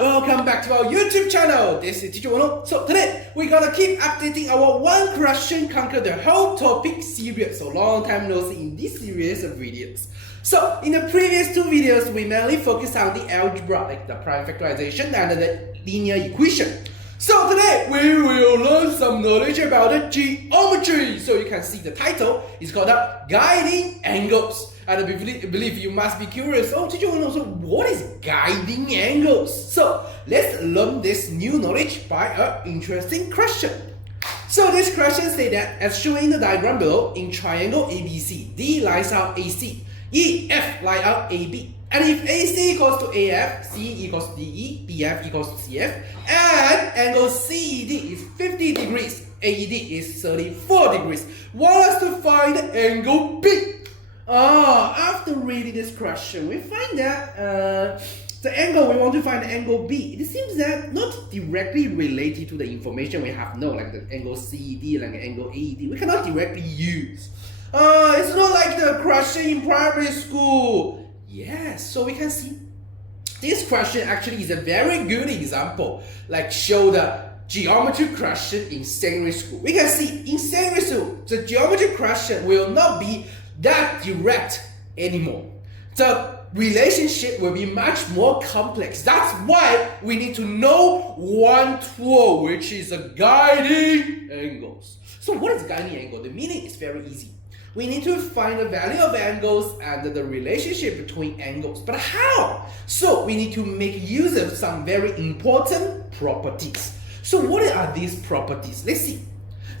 Welcome back to our YouTube channel. This is Teacher Wono. So today we're gonna keep updating our One Question Conquer the Whole Topic series. So long time no see in this series of videos. So in the previous two videos, we mainly focused on the algebra, like the prime factorization and the linear equation. So today we will learn some knowledge about the geometry. So you can see the title is called Guiding Angles. And I believe you must be curious, oh teacher, so what is guiding angles? So let's learn this new knowledge by an interesting question. So this question says that as shown in the diagram below, in triangle ABC, D lies out AC, EF lies out AB. And if AC equals to AF, CE equals to DE, BF equals to CF, and angle CED is 50 degrees, AED is 34 degrees, want us to find angle B. After reading this question, we find that the angle we want to find, angle B, it seems that not directly related to the information we have known, like the angle CED, like the angle AED, we cannot directly use. It's not like the question in primary school. Yes, so we can see this question actually is a very good example, like show the geometry question in secondary school. We can see in secondary school, the geometry question will not be that direct anymore. The relationship will be much more complex. That's why we need to know one tool, which is a guiding angles. So what is guiding angle? The meaning is very easy. We need to find the value of angles and the relationship between angles. But how? So we need to make use of some very important properties. So what are these properties? Let's see.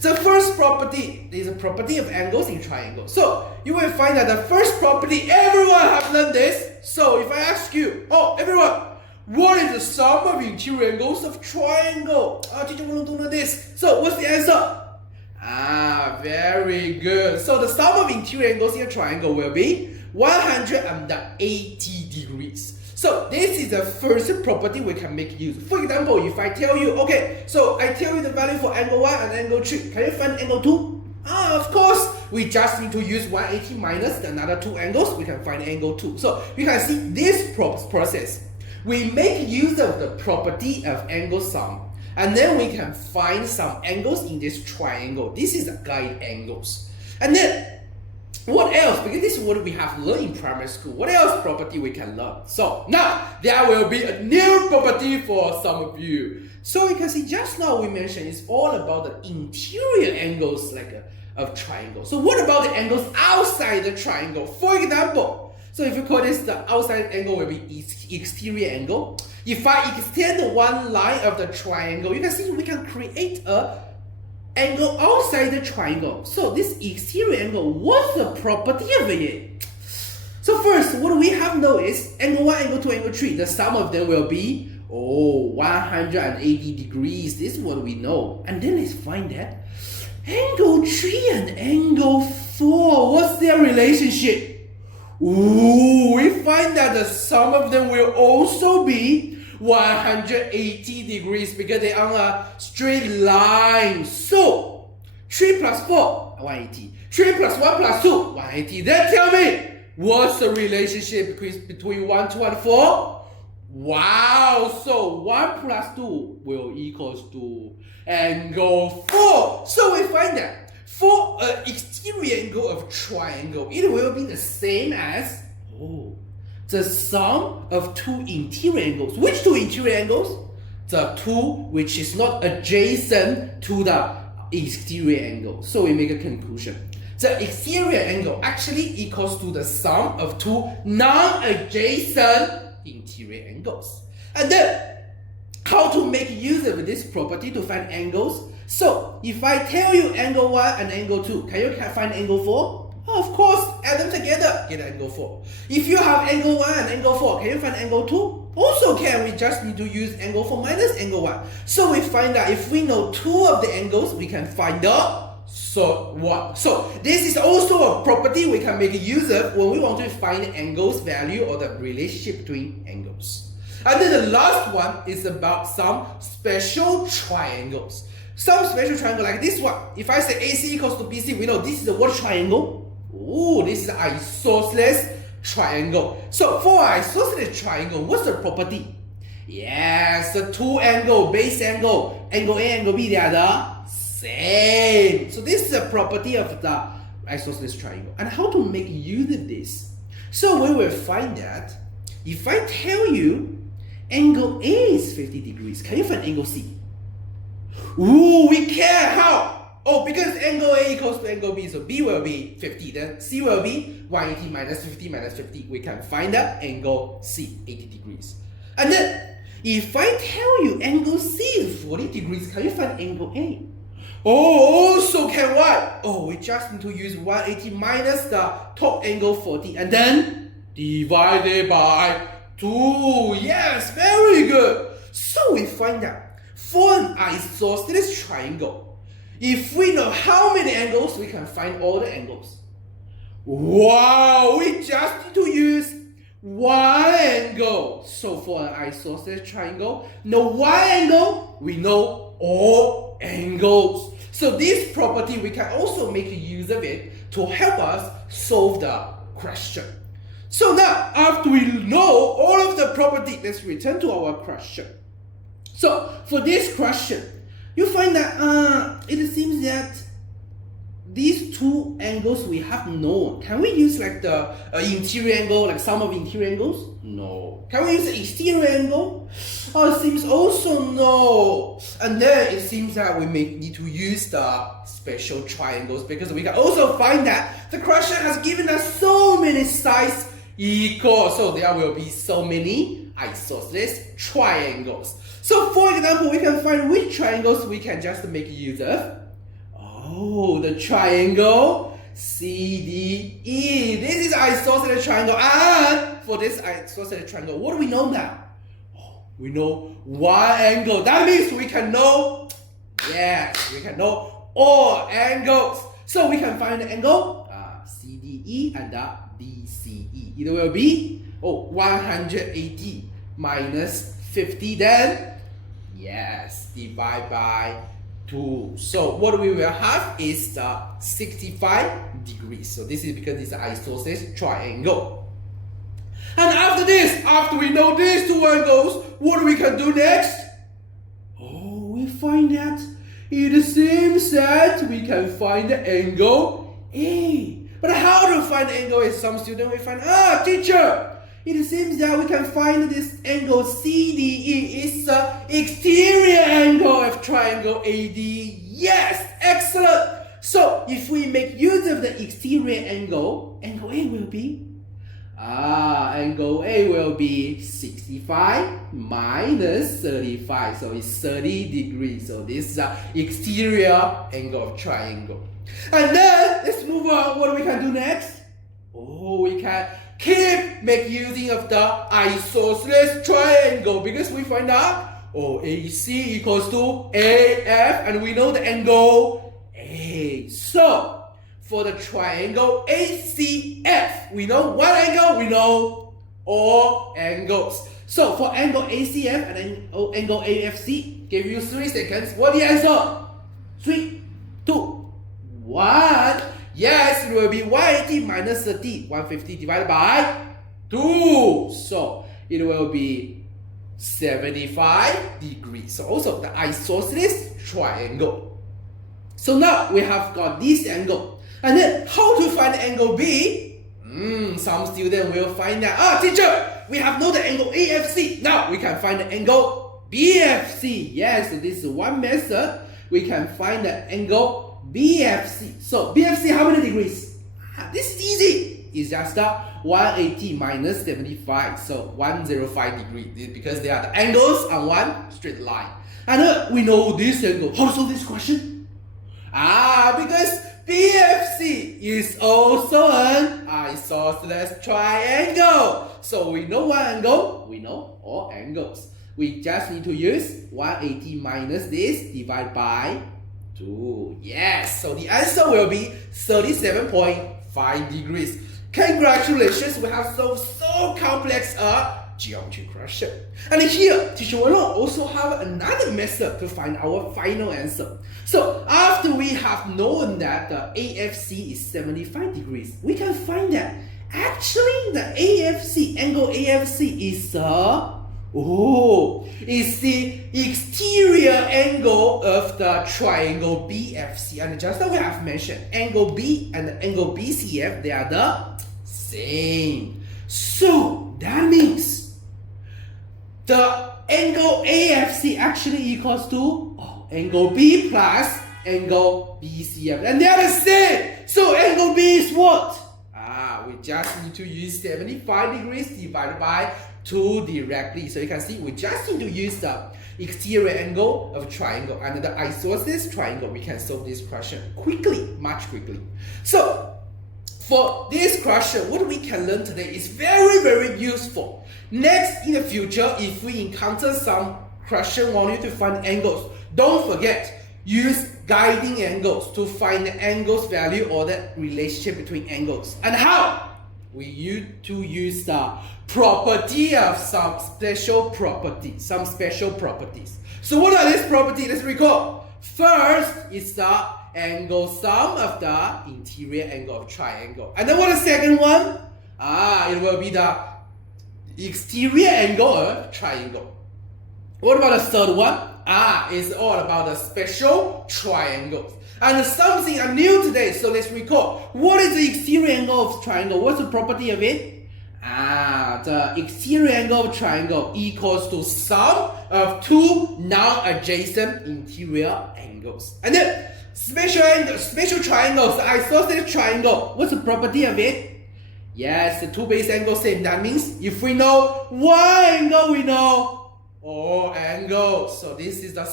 The first property is a property of angles in triangles. So you will find that the first property, everyone have learned this. So if I ask you, everyone, what is the sum of interior angles of triangle? Teacher will do know this. So what's the answer? Very good. So the sum of interior angles in a triangle will be 180 degrees. So this is the first property we can make use. For example, if I tell you, okay, so I tell you the value for angle 1 and angle 3. Can you find angle 2? Of course, we just need to use 180 minus the another two angles. We can find angle 2. So you can see this process. We make use of the property of angle sum. And then we can find some angles in this triangle. This is the guide angles. And then what else? Because this is what we have learned in primary school. What else property we can learn? So now there will be a new property for some of you. So you can see just now we mentioned it's all about the interior angles of triangle. So what about the angles outside the triangle? For example, so if you call this the outside angle will be exterior angle. If I extend one line of the triangle, you can see we can create a angle outside the triangle. So this exterior angle, what's the property of it? So first, what we have known is angle 1, angle 2, angle 3. The sum of them will be 180 degrees. This is what we know. And then let's find that angle 3 and angle 4, what's their relationship? We find that the sum of them will also be 180 degrees because they are on a straight line. So 3 plus 4, 180. 3 plus 1 plus 2, 180. Then tell me, what's the relationship between 1, 2, and 4? Wow, so 1 plus 2 will equals to angle 4. So we find that for an exterior angle of triangle, it will be the same as the sum of two interior angles. Which two interior angles? The two which is not adjacent to the exterior angle. So we make a conclusion. The exterior angle actually equals to the sum of two non-adjacent interior angles. And then, how to make use of this property to find angles? So, if I tell you angle 1 and angle 2, can you find angle 4? Of course, add them together, get angle 4. If you have angle 1 and angle 4, can you find angle 2? Also can, we just need to use angle 4 minus angle 1. So we find that if we know two of the angles, we can find the third one. So this is also a property we can make use of when we want to find the angles value or the relationship between angles. And then the last one is about some special triangles. Some special triangle like this one. If I say AC equals to BC, we know this is a what triangle? This is an isosceles triangle. So for isosceles triangle, what's the property? Yes, the two angle, base angle, angle A, angle B, they are the same. So this is a property of the isosceles triangle. And how to make use of this? So we will find that if I tell you angle A is 50 degrees, can you find angle C? Ooh, we can. How? Oh, because angle A equals to angle B, so B will be 50, then C will be 180 minus 50 minus 50. We can find the angle C, 80 degrees. And then, if I tell you angle C is 40 degrees, can you find angle A? Oh, also can what? Oh, we just need to use 180 minus the top angle 40 and then divide it by 2. Yes, very good. So we find that for an isosceles triangle, if we know how many angles, we can find all the angles. Wow, we just need to use one angle. So for an isosceles triangle, know one angle, we know all angles. So this property, we can also make use of it to help us solve the question. So now, after we know all of the property, let's return to our question. So for this question, you find that it seems that these two angles we have known. Can we use like the interior angle, like sum of interior angles? No. Can we use the exterior angle? Oh, it seems also no. And then it seems that we may need to use the special triangles because we can also find that the question has given us so many sides equal. So there will be so many isosceles triangles. So for example, we can find which triangles we can just make use of. Oh, the triangle CDE. This is isosceles triangle. And for this isosceles triangle, what do we know now? Oh, we know one angle. That means we can know, yes, we can know all angles. So we can find the angle CDE and the BCE. It will be 180 minus 50 then. Yes, divide by 2. So what we will have is the 65 degrees. So this is because it's an isosceles triangle. And after this, after we know these two angles, what we can do next? Oh, we find that it seems that we can find the angle A. But how to find angle A? Some students will find, teacher, it seems that we can find this angle CDE is the exterior angle of triangle AD. Yes, excellent. So if we make use of the exterior angle, angle A will be angle A will be 65 minus 35. So it's 30 degrees. So this is the exterior angle of triangle. And then let's move on. What we can do next? Oh, we can make using of the isosceles triangle because we find out AC equals to AF and we know the angle A. So for the triangle ACF, we know one angle, we know all angles. So for angle ACF and angle AFC, give you 3 seconds. What the answer? 3, 2, 1. Yes, it will be 180 minus 30, 150 divided by 2. So it will be 75 degrees. So also the isosceles triangle. So now we have got this angle. And then how to find the angle B? Some students will find that, teacher, we have known the angle AFC. Now we can find the angle BFC. Yes, so this is one method. We can find the angle BFC. So BFC, how many degrees? This is easy. It's just 180 minus 75. So 105 degrees because they are the angles on one straight line. And we know this angle. How to solve this question? Because BFC is also an isosceles triangle. So we know one angle, we know all angles. We just need to use 180 minus this, divide by 2. Yes, so the answer will be 37.5 degrees. Congratulations, we have solved so complex a geometry question. And here, Teacher Wen Long also have another method to find our final answer. So after we have known that the AFC is 75 degrees, we can find that actually the AFC, angle AFC is Oh, it's the exterior angle of the triangle BFC. And just like we have mentioned, angle B and angle BCF, they are the same. So that means the angle AFC actually equals to angle B plus angle BCF. And they are the same. So angle B is what? We just need to use 75 degrees divided by 2 directly. So you can see we just need to use the exterior angle of triangle and the isosceles triangle. We can solve this question quickly, much quickly. So for this question, what we can learn today is very, very useful. Next, in the future, if we encounter some question wanting you to find angles, don't forget, use guiding angles to find the angles value or the relationship between angles. And how? We used to use the property of some special properties. So what are these properties? Let's recall. First is the angle sum of the interior angle of triangle. And then what is the second one? It will be the exterior angle of triangle. What about the third one? It's all about the special triangles. And something new today, so let's recall. What is the exterior angle of triangle? What's the property of it? The exterior angle of triangle equals to sum of two non-adjacent interior angles. And then special triangles, the isosceles triangle, what's the property of it? Yes, the two base angles same. That means if we know one angle, we know all angles. So this is the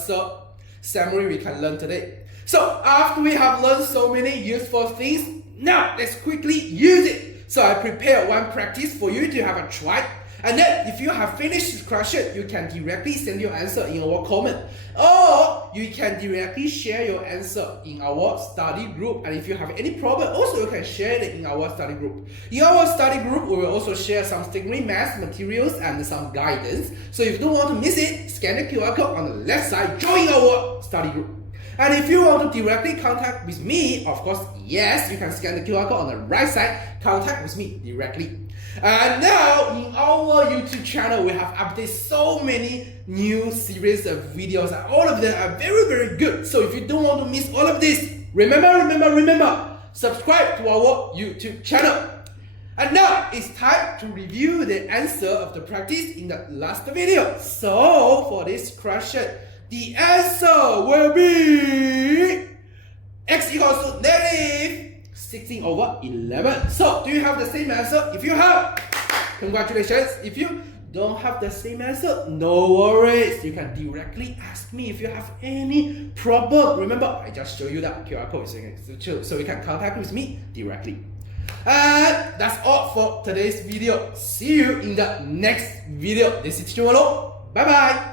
summary we can learn today. So after we have learned so many useful things, now let's quickly use it. So I prepared one practice for you to have a try. And then if you have finished this question, you can directly send your answer in our comment. Or you can directly share your answer in our study group. And if you have any problem, also you can share it in our study group. In our study group, we will also share some Stingray math materials and some guidance. So if you don't want to miss it, scan the QR code on the left side, join our study group. And if you want to directly contact with me, of course, yes, you can scan the QR code on the right side, contact with me directly. And now, in our YouTube channel, we have updated so many new series of videos, and all of them are very, very good. So if you don't want to miss all of this, remember, subscribe to our YouTube channel. And now, it's time to review the answer of the practice in the last video. So, for this question, the answer will be x equals to negative 16/11. So, do you have the same answer? If you have, congratulations. If you don't have the same answer, no worries. You can directly ask me if you have any problem. Remember, I just showed you that QR code so you can contact with me directly. And that's all for today's video. See you in the next video. This is Teacher Wallo. Bye bye.